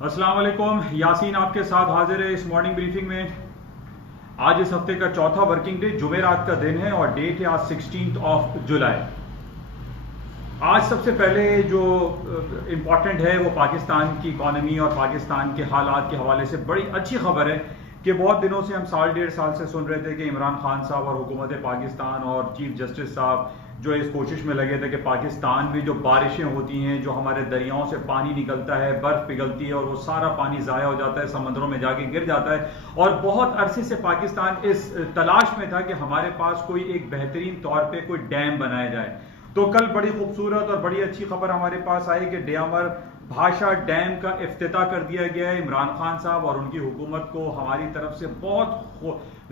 अस्सलाम वालेकुम, यासीन आपके साथ हाजिर है इस मॉर्निंग ब्रीफिंग में। आज इस हफ्ते का चौथा वर्किंग डे जुमेरात का दिन है और डेट है आज 16 जुलाई। आज सबसे पहले जो इम्पॉर्टेंट है वो पाकिस्तान की इकॉनमी और पाकिस्तान के हालात के हवाले से बड़ी अच्छी खबर है कि बहुत दिनों से हम साल डेढ़ साल से सुन रहे थे कि इमरान खान साहब और हुकूमत पाकिस्तान और चीफ जस्टिस साहब जो इस कोशिश में लगे थे कि पाकिस्तान में जो बारिशें होती हैं, जो हमारे दरियाओं से पानी निकलता है, बर्फ पिघलती है और वो सारा पानी ज़ाया हो जाता है, समंदरों में जाके गिर जाता है। और बहुत अरसे से पाकिस्तान इस तलाश में था कि हमारे पास कोई एक बेहतरीन तौर पे कोई डैम बनाया जाए। तो कल बड़ी खूबसूरत और बड़ी अच्छी खबर हमारे पास आई कि ड्यामर भाषा डैम का इफ्तिताह कर दिया गया है। इमरान खान साहब और उनकी हुकूमत को हमारी तरफ से बहुत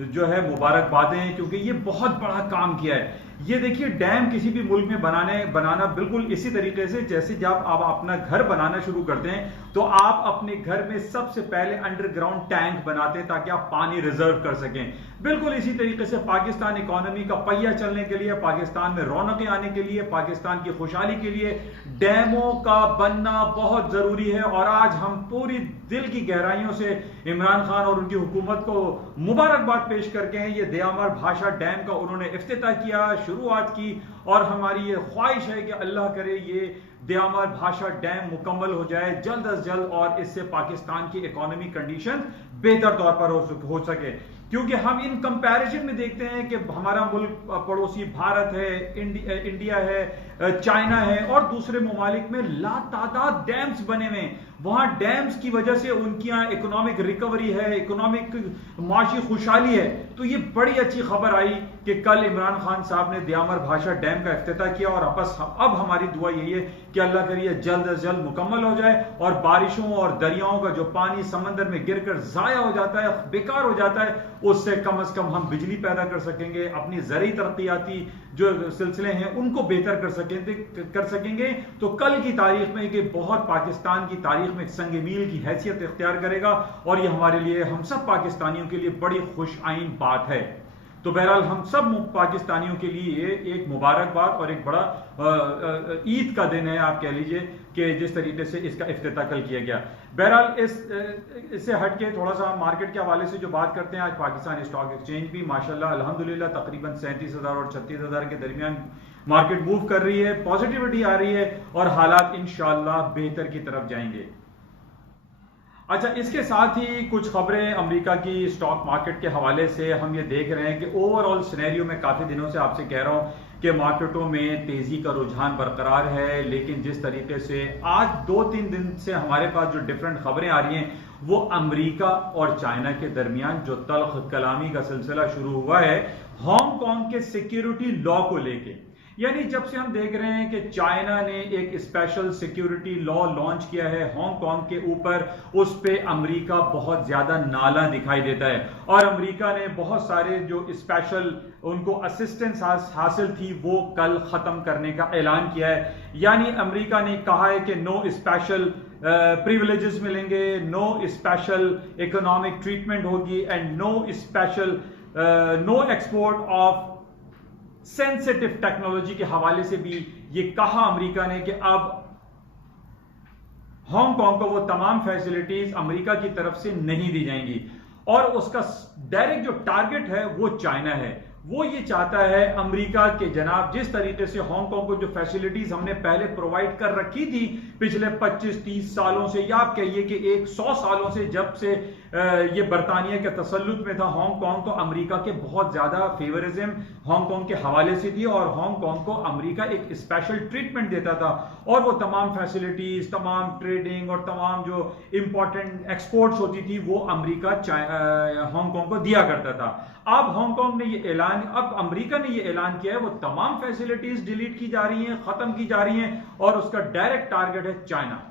जो है मुबारकबादें हैं, क्योंकि ये बहुत बड़ा काम किया है। ये देखिए, डैम किसी भी मुल्क में बनाना बिल्कुल इसी तरीके से जैसे जब आप अपना घर बनाना शुरू करते हैं तो आप अपने घर में सबसे पहले अंडरग्राउंड टैंक बनाते हैं ताकि आप पानी रिजर्व कर सकें। बिल्कुल इसी तरीके से पाकिस्तान इकोनॉमी का पहिया चलने के लिए, पाकिस्तान में रौनकें आने के लिए, पाकिस्तान की खुशहाली के लिए डैमों का बनना बहुत जरूरी है। और आज हम पूरी दिल की गहराइयों से इमरान खान और उनकी हुकूमत को मुबारकबाद पेश करके हैं। ये ड्यामर भाषा डैम का उन्होंने इफ्तिताह किया, शुरुआत की, और हमारी ये ख्वाहिश है कि अल्लाह करे ये ड्यामर भाषा डैम मुकम्मल हो जाए जल्द अज जल्द और इससे पाकिस्तान की इकोनॉमी कंडीशन बेहतर तौर पर हो सके। क्योंकि हम इन कंपैरिजन में देखते हैं कि हमारा मुल्क पड़ोसी भारत है, इंडिया है, चाइना है और दूसरे ममालिक में लातादाद डैम्स बने हुए हैं। वहां डैम्स की वजह से उनकी यहाँ इकोनॉमिक रिकवरी है, इकोनॉमिक माशी खुशहाली है। तो ये बड़ी अच्छी खबर आई कि कल इमरान खान साहब ने ड्यामर भाषा डैम का इफ्तिताह किया। और बस अब हमारी दुआ यही है कि अल्लाह करिए जल्द अज जल्द मुकम्मल हो जाए और बारिशों और दरियाओं का जो पानी समंदर में गिरकर जाया हो जाता है, बेकार हो जाता है, उससे कम से कम हम बिजली पैदा कर सकेंगे, अपनी ज़रूरी तरक्याती जो सिलसिले हैं उनको बेहतर कर सकेंगे। तो कल की तारीख में कि बहुत पाकिस्तान की तारीख में संग मील की हैसियत इख्तियार करेगा और ये हमारे लिए, हम सब पाकिस्तानियों के लिए बड़ी खुश आइन बात है। तो बहरहाल हम सब पाकिस्तानियों के लिए एक मुबारकबाद और एक बड़ा ईद का दिन है, आप कह लीजिए, कि जिस तरीके से इसका इफ्तिताह कल किया गया। बहरहाल इससे हटके थोड़ा सा मार्केट के हवाले से जो बात करते हैं, आज पाकिस्तान स्टॉक एक्सचेंज भी माशाल्लाह अल्हम्दुलिल्लाह तकरीबन 37,000 और 36,000 के दरमियान मार्केट मूव कर रही है, पॉजिटिविटी आ रही है और हालात इंशाअल्लाह बेहतर की तरफ जाएंगे। अच्छा, इसके साथ ही कुछ खबरें अमेरिका की स्टॉक मार्केट के हवाले से हम ये देख रहे हैं कि ओवरऑल सिनेरियो में काफ़ी दिनों से आपसे कह रहा हूं कि मार्केटों में तेज़ी का रुझान बरकरार है, लेकिन जिस तरीके से आज 2-3 दिन से हमारे पास जो डिफरेंट खबरें आ रही हैं वो अमेरिका और चाइना के दरमियान जो तल्ख कलामी का सिलसिला शुरू हुआ है हांगकांग के सिक्योरिटी लॉ को लेके। यानी जब से हम देख रहे हैं कि चाइना ने एक स्पेशल सिक्योरिटी लॉ लॉन्च किया है हांगकांग के ऊपर, उस पे अमेरिका बहुत ज्यादा नाला दिखाई देता है और अमेरिका ने बहुत सारे जो स्पेशल उनको असिस्टेंस हासिल थी वो कल खत्म करने का ऐलान किया है। यानी अमेरिका ने कहा है कि नो स्पेशल प्रिविलेजेस मिलेंगे, नो स्पेशल इकोनॉमिक ट्रीटमेंट होगी and no export of sensitive technology के हवाले से भी ये कहा अमेरिका ने कि अब हांगकांग को वो तमाम फैसिलिटीज अमेरिका की तरफ से नहीं दी जाएंगी और उसका डायरेक्ट जो टारगेट है वो चाइना है। वो ये चाहता है अमेरिका के जनाब, जिस तरीके से हांगकांग को जो फैसिलिटीज हमने पहले प्रोवाइड कर रखी थी पिछले 25-30 सालों से, या आप कहिए कि 100 सालों से, जब से ये बरतानिया के तसल्लुत में था हांगकांग, तो अमेरिका के बहुत ज्यादा फेवरिज्म हांगकांग के हवाले से थी और हांगकांग को अमेरिका एक स्पेशल ट्रीटमेंट देता था और वो तमाम फैसिलिटीज, तमाम ट्रेडिंग और तमाम जो इंपॉर्टेंट एक्सपोर्ट्स होती थी वो अमेरिका हांगकांग को दिया करता था। अब हांगकांग ने ये ऐलान, अब अमेरिका ने ये ऐलान किया है वो तमाम फैसिलिटीज डिलीट की जा रही हैं, खत्म की जा रही हैं और उसका डायरेक्ट टारगेट है चाइना।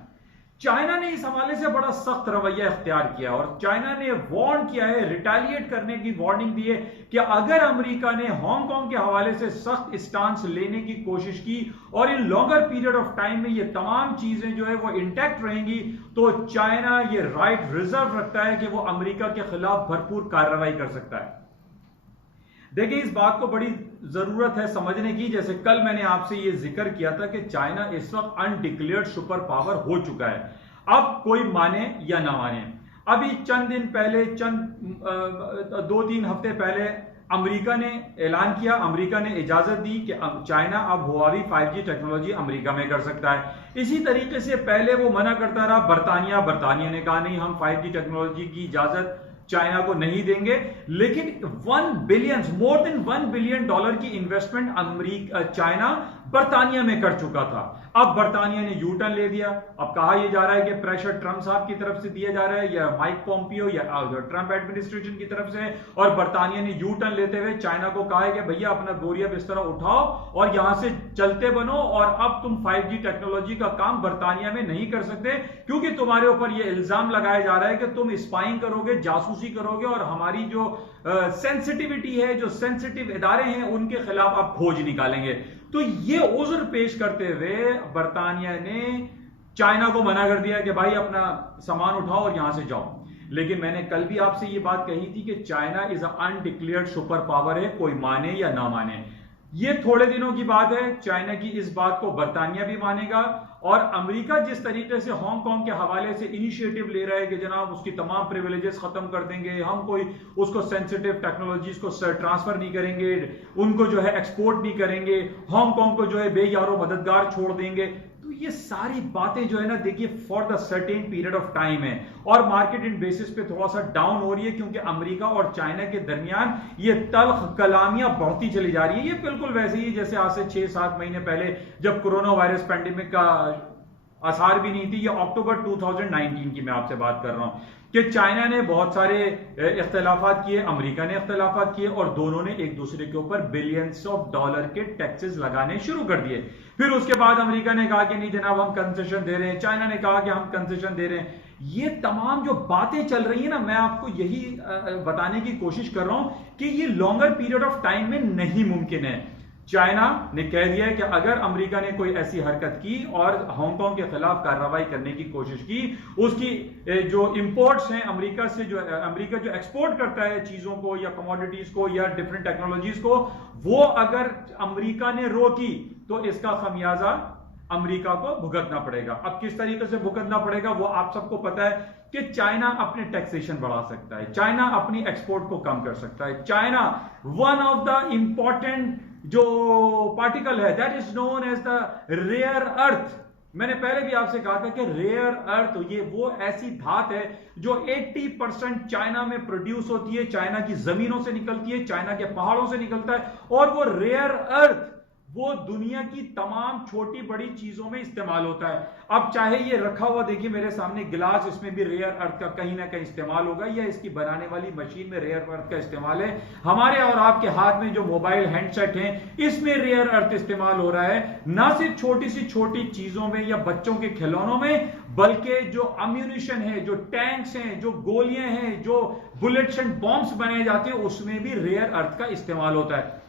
चाइना ने इस हवाले से बड़ा सख्त रवैया इख्तियार किया और चाइना ने वार्न किया है, रिटेलिएट करने की वार्निंग दी है कि अगर अमेरिका ने हांगकांग के हवाले से सख्त स्टांस लेने की कोशिश की और इन लॉन्गर पीरियड ऑफ टाइम में ये तमाम चीजें जो है वो इंटैक्ट रहेंगी, तो चाइना ये राइट रिजर्व रखता है कि वो अमेरिका के खिलाफ भरपूर कार्रवाई कर सकता है। देखिए, इस बात को बड़ी जरूरत है समझने की। जैसे कल मैंने आपसे ये जिक्र किया था कि चाइना इस वक्त अनडिक्लेयर्ड सुपर पावर हो चुका है। अब कोई माने या ना माने, अभी चंद दिन पहले, चंद 2-3 हफ्ते पहले अमेरिका ने ऐलान किया, अमेरिका ने इजाजत दी कि चाइना अब हुआवी 5G टेक्नोलॉजी अमेरिका में कर सकता है। इसी तरीके से पहले वो मना करता रहा बरतानिया ने कहा नहीं, हम 5G टेक्नोलॉजी की इजाजत चाइना को नहीं देंगे। लेकिन मोर देन $1 बिलियन की इन्वेस्टमेंट अमेरिका चाइना बरतानिया में कर चुका था। अब बरतानिया ने यू टर्न ले दिया। अब कहा यह जा रहा है कि प्रेशर ट्रंप साहब की तरफ से दिया जा रहा है, या माइक पॉम्पियो या ट्रंप एडमिनिस्ट्रेशन की तरफ से, और बरतानिया ने यू टर्न लेते हुए चाइना को कहा है कि भैया अपना बोरिया बिस्तरा उठाओ और यहां से चलते बनो, और अब तुम 5G टेक्नोलॉजी का काम बरतानिया में नहीं कर सकते, क्योंकि तुम्हारे ऊपर यह इल्जाम लगाया जा रहा है कि तुम स्पाइंग करोगे, जासूसी करोगे, और हमारी जो सेंसिटिविटी है, जो सेंसिटिव इदारे हैं, उनके खिलाफ आप खोज निकालेंगे। तो ये उज़्र पेश करते हुए बरतानिया ने चाइना को मना कर दिया कि भाई अपना सामान उठाओ और यहां से जाओ। लेकिन मैंने कल भी आपसे ये बात कही थी कि China is undeclared super power है, कोई माने या ना माने। ये थोड़े दिनों की बात है, चाइना की इस बात को बरतानिया भी मानेगा, और अमेरिका जिस तरीके से हांगकांग के हवाले से इनिशिएटिव ले रहा है कि जनाब उसकी तमाम प्रिविलेजेस खत्म कर देंगे, हम कोई उसको सेंसिटिव टेक्नोलॉजीज को ट्रांसफर नहीं करेंगे, उनको जो है एक्सपोर्ट नहीं करेंगे, हांगकांग को जो है बेयारो मददगार छोड़ देंगे। तो ये सारी बातें जो है ना, देखिए for the certain period of time है, और मार्केट इन बेसिस पे थोड़ा सा डाउन हो रही है, क्योंकि अमेरिका और चाइना के दरमियान ये तल्ख कलामियां बढ़ती चली जा रही है। ये बिल्कुल वैसे ही जैसे आज से 6-7 महीने पहले जब कोरोना वायरस पैंडेमिक का आसार भी नहीं थी। ये अक्टूबर 2019 की मैं आपसे बात कर रहा हूं कि चाइना ने बहुत सारे इख्तलाफात किए, अमेरिका ने इख्तलाफात किए, और दोनों ने एक दूसरे के ऊपर बिलियंस ऑफ डॉलर के टैक्सेस लगाने शुरू कर दिए। फिर उसके बाद अमेरिका ने कहा कि नहीं जनाब हम कंसेशन दे रहे हैं, चाइना ने कहा कि हम कंसेशन दे रहे हैं। ये तमाम जो बातें चल रही है ना, मैं आपको यही बताने की कोशिश कर रहा हूं कि ये लॉन्गर पीरियड ऑफ टाइम में नहीं मुमकिन है। चाइना ने कह दिया है कि अगर अमेरिका ने कोई ऐसी हरकत की और हांगकांग के खिलाफ कार्रवाई करने की कोशिश की, उसकी जो इंपोर्ट्स हैं अमेरिका से, जो अमेरिका जो एक्सपोर्ट करता है चीजों को या कमोडिटीज को या डिफरेंट टेक्नोलॉजीज को, वो अगर अमेरिका ने रोकी तो इसका खमियाजा अमेरिका को भुगतना पड़ेगा। अब किस तरीके से भुगतना पड़ेगा वो आप सबको पता है कि चाइना अपने टैक्सेशन बढ़ा सकता है, चाइना अपनी एक्सपोर्ट को कम कर सकता है। China one of the important जो पार्टिकल है that is known as the rare earth. मैंने पहले भी आपसे कहा था कि रेयर अर्थ ये वो ऐसी धात है जो 80% चाइना में प्रोड्यूस होती है, चाइना की जमीनों से निकलती है, चाइना के पहाड़ों से निकलता है, और वो रेयर अर्थ वो दुनिया की तमाम छोटी बड़ी चीजों में इस्तेमाल होता है। अब चाहे ये रखा हुआ देखिए मेरे सामने गिलास, इसमें भी रेयर अर्थ का कहीं ना कहीं इस्तेमाल होगा, या इसकी बनाने वाली मशीन में रेयर अर्थ का इस्तेमाल है। हमारे और आपके हाथ में जो मोबाइल हैंडसेट हैं, इसमें रेयर अर्थ इस्तेमाल हो रहा है, ना सिर्फ छोटी सी छोटी चीजों में या बच्चों के खिलौनों में, बल्कि जो अम्यूनिशन है, जो टैंक्स हैं, जो गोलियां हैं, जो बुलेट्स एंड बॉम्ब्स बनाए जाते हैं, उसमें भी रेयर अर्थ का इस्तेमाल होता है।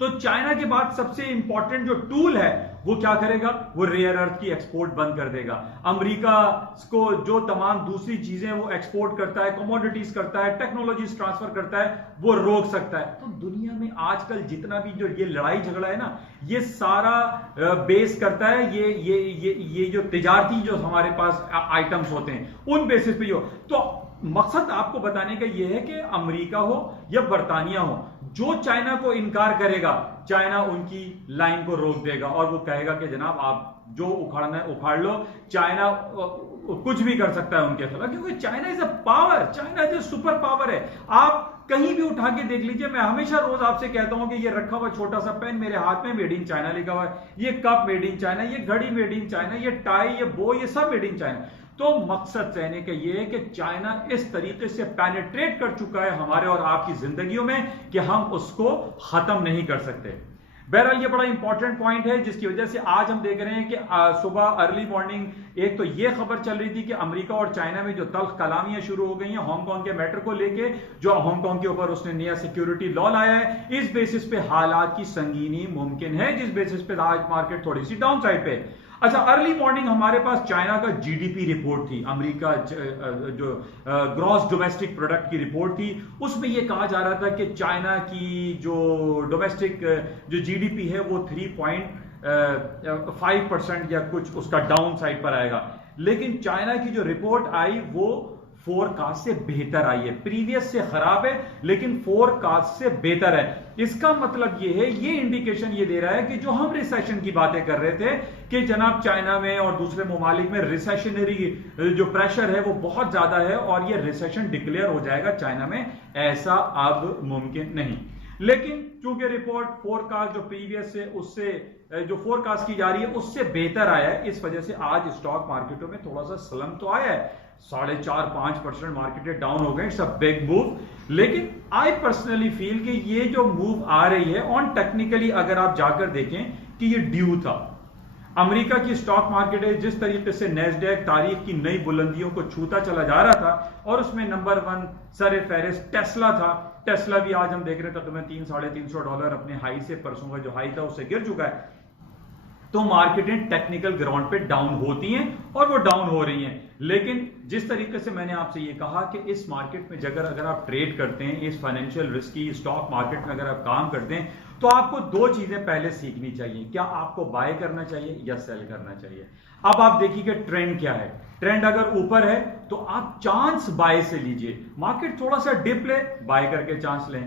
तो चाइना के बाद सबसे इंपॉर्टेंट जो टूल है वो क्या करेगा, वो रेयर अर्थ की एक्सपोर्ट बंद कर देगा। अमेरिका को जो तमाम दूसरी चीजें वो एक्सपोर्ट करता है, कमोडिटीज करता है, टेक्नोलॉजीज ट्रांसफर करता है, वो रोक सकता है। तो दुनिया में आजकल जितना भी जो ये लड़ाई झगड़ा है ना, ये सारा बेस करता है ये जो तिजारती जो हमारे पास आइटम्स होते हैं उन बेसिस पे। तो मकसद आपको बताने का यह है कि अमेरिका हो या बरतानिया हो, जो चाइना को इनकार करेगा, चाइना उनकी लाइन को रोक देगा और वो कहेगा कि जनाब आप जो उखाड़ना है उखाड़ लो, चाइना कुछ भी कर सकता है उनके खिलाफ, क्योंकि China is a power, China is a super power है। आप कहीं भी उठा के देख लीजिए, मैं हमेशा रोज आपसे कहता हूं कि ये रखा हुआ छोटा सा पेन मेरे हाथ में मेड इन चाइना लिखा हुआ है, ये कप मेड इन चाइना, ये घड़ी मेड इन चाइना, ये टाई, ये बो, ये सब मेड इन चाइना। तो मकसद कहने का यह है कि चाइना इस तरीके से पेनिट्रेट कर चुका है हमारे और आपकी जिंदगियों में कि हम उसको खत्म नहीं कर सकते। बहरहाल ये बड़ा इंपॉर्टेंट पॉइंट है जिसकी वजह से आज हम देख रहे हैं कि सुबह अर्ली मॉर्निंग एक तो ये खबर चल रही थी कि अमेरिका और चाइना में जो तल्ख कलामियां शुरू हो गई हैं हांगकांग के मैटर को लेके, जो हांगकांग के ऊपर उसने नया सिक्योरिटी लॉ लाया है, इस बेसिस पे हालात की संगीनी मुमकिन है, जिस बेसिस पे आज मार्केट थोड़ी सी डाउन साइड पे। अच्छा, अर्ली मॉर्निंग हमारे पास चाइना का जीडीपी रिपोर्ट थी, अमेरिका जो ग्रॉस डोमेस्टिक प्रोडक्ट की रिपोर्ट थी, उसमें यह कहा जा रहा था कि चाइना की जो डोमेस्टिक जो जीडीपी है वो 3.5% या कुछ उसका डाउन साइड पर आएगा। लेकिन चाइना की जो रिपोर्ट आई वो फोरकास्ट से बेहतर आई है। प्रीवियस से खराब है लेकिन फोरकास्ट से बेहतर है। इसका मतलब ये है, ये इंडिकेशन ये दे रहा है कि जो हम रिसेशन की बातें कर रहे थे कि जनाब चाइना में और दूसरे ममालिक में रिसेशनरी जो प्रेशर है वो बहुत ज्यादा है और ये रिसेशन डिक्लेयर हो जाएगा चाइना में, ऐसा अब मुमकिन नहीं। लेकिन चूंकि रिपोर्ट फोरकास्ट जो प्रीवियस से उससे जो फोरकास्ट की जा रही है उससे बेहतर आया है, इस वजह से आज स्टॉक मार्केटों में थोड़ा सा स्लम तो आया है, 4.5-5% मार्केट डाउन हो गए। It's a big move. लेकिन आई पर्सनली फील कि ये जो मूव आ रही है ऑन टेक्निकली अगर आप जाकर देखें कि ये ड्यू था। अमेरिका की स्टॉक मार्केट है जिस तरीके से नेस्डैक तारीख की नई बुलंदियों को छूता चला जा रहा था और उसमें नंबर 1 सर फेरिस टेस्ला था। टेस्ला भी आज हम देख रहे थे तुम्हें $300-350 अपने हाई से, परसों का जो हाई था उससे गिर चुका है। तो मार्केटें टेक्निकल ग्राउंड पे डाउन होती हैं और वो डाउन हो रही हैं। लेकिन जिस तरीके से मैंने आपसे ये कहा कि इस मार्केट में अगर आप ट्रेड करते हैं, इस फाइनेंशियल रिस्क की स्टॉक मार्केट में अगर आप काम करते हैं तो आपको 2 चीजें पहले सीखनी चाहिए। क्या आपको बाय करना चाहिए या सेल करना चाहिए। अब आप देखिए कि ट्रेंड क्या है। ट्रेंड अगर ऊपर है तो आप चांस बाय से लीजिए। मार्केट थोड़ा सा डिप ले, बाय करके चांस लें।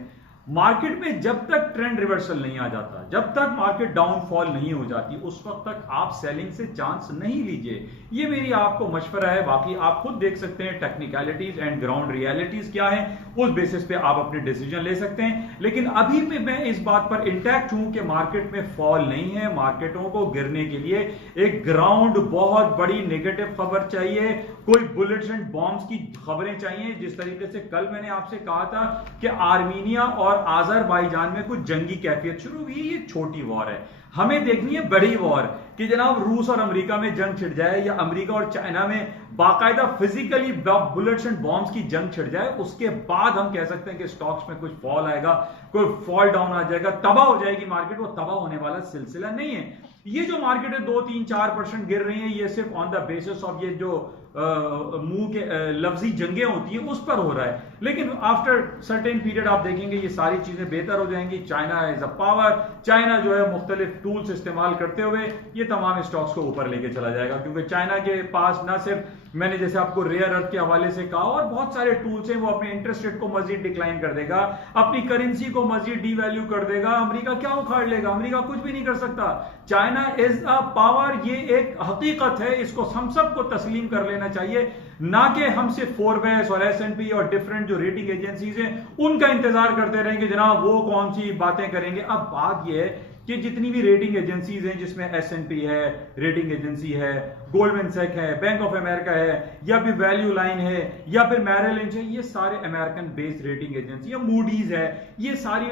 मार्केट में जब तक ट्रेंड रिवर्सल नहीं आ जाता, जब तक मार्केट डाउनफॉल नहीं हो जाती, उस वक्त तक आप सेलिंग से चांस नहीं लीजिए। ये मेरी आपको मशवरा है। बाकी आप खुद देख सकते हैं टेक्निकलिटीज एंड ग्राउंड रियलिटीज क्या है, उस बेसिस पे आप अपने डिसीजन ले सकते हैं। लेकिन अभी भी मैं इस बात पर इंटैक्ट हूं कि मार्केट में फॉल नहीं है। मार्केटों को गिरने के लिए एक ग्राउंड बहुत बड़ी नेगेटिव खबर चाहिए, कोई बुलेट्स एंड बॉम्ब्स की खबरें चाहिए। जिस तरीके से कल मैंने आपसे कहा था कि आर्मीनिया और आजरबाईजान में कुछ जंगी कैफियत शुरू हुई, ये छोटी वॉर है। हमें देखनी है बड़ी वॉर कि जनाब रूस और अमेरिका में जंग छिड़ जाए या अमेरिका और चाइना में बाकायदा फिजिकली बुलेट्स एंड बॉम्ब्स की जंग छिड़ जाए। उसके बाद हम कह सकते हैं कि स्टॉक्स में कुछ फॉल आएगा, कोई फॉल डाउन आ जाएगा, तबाह हो जाएगी मार्केट। वो तबाह होने वाला सिलसिला नहीं है। ये जो मार्केट है 2-3-4% गिर रही है, ये सिर्फ ऑन द बेसिस ऑफ ये जो मुंह के लफ्जी जंगें होती है उस पर हो रहा है। लेकिन आफ्टर सर्टेन पीरियड आप देखेंगे ये सारी चीजें बेहतर हो जाएंगी। China is a power, China जो है मुख्तलिफ टूल्स इस्तेमाल करते हुए ये तमाम स्टॉक्स को ऊपर लेके चला जाएगा। क्योंकि चाइना के पास ना सिर्फ मैंने जैसे आपको रेयर अर्थ के हवाले से कहा और बहुत सारे टूल्स हैं, वो अपने इंटरेस्ट रेट को मजीद डिक्लाइन कर देगा, अपनी करेंसी को मजीद डीवैल्यू कर देगा। अमेरिका क्या उखाड़ लेगा? अमेरिका कुछ भी नहीं कर सकता। चाइना इज अ पावर, ये एक हकीकत है, इसको हम सबको तस्लीम कर लेना चाहिए। ना कि हम सिर्फ फोरबेस और S&P और डिफरेंट जो रेटिंग एजेंसीज हैं उनका इंतजार करते रहेंगे जनाब वो कौन सी बातें करेंगे। अब बात यह है कि जितनी भी रेटिंग एजेंसीज हैं जिसमें S&P है, रेटिंग एजेंसी है, गोल्डमैन सैक है, बैंक ऑफ अमेरिका है, या फिर वैल्यू लाइन है, या फिर मैरिल लिंच है, ये सारे अमेरिकन बेस्ड रेटिंग एजेंसी, या मूडीज है, ये सारी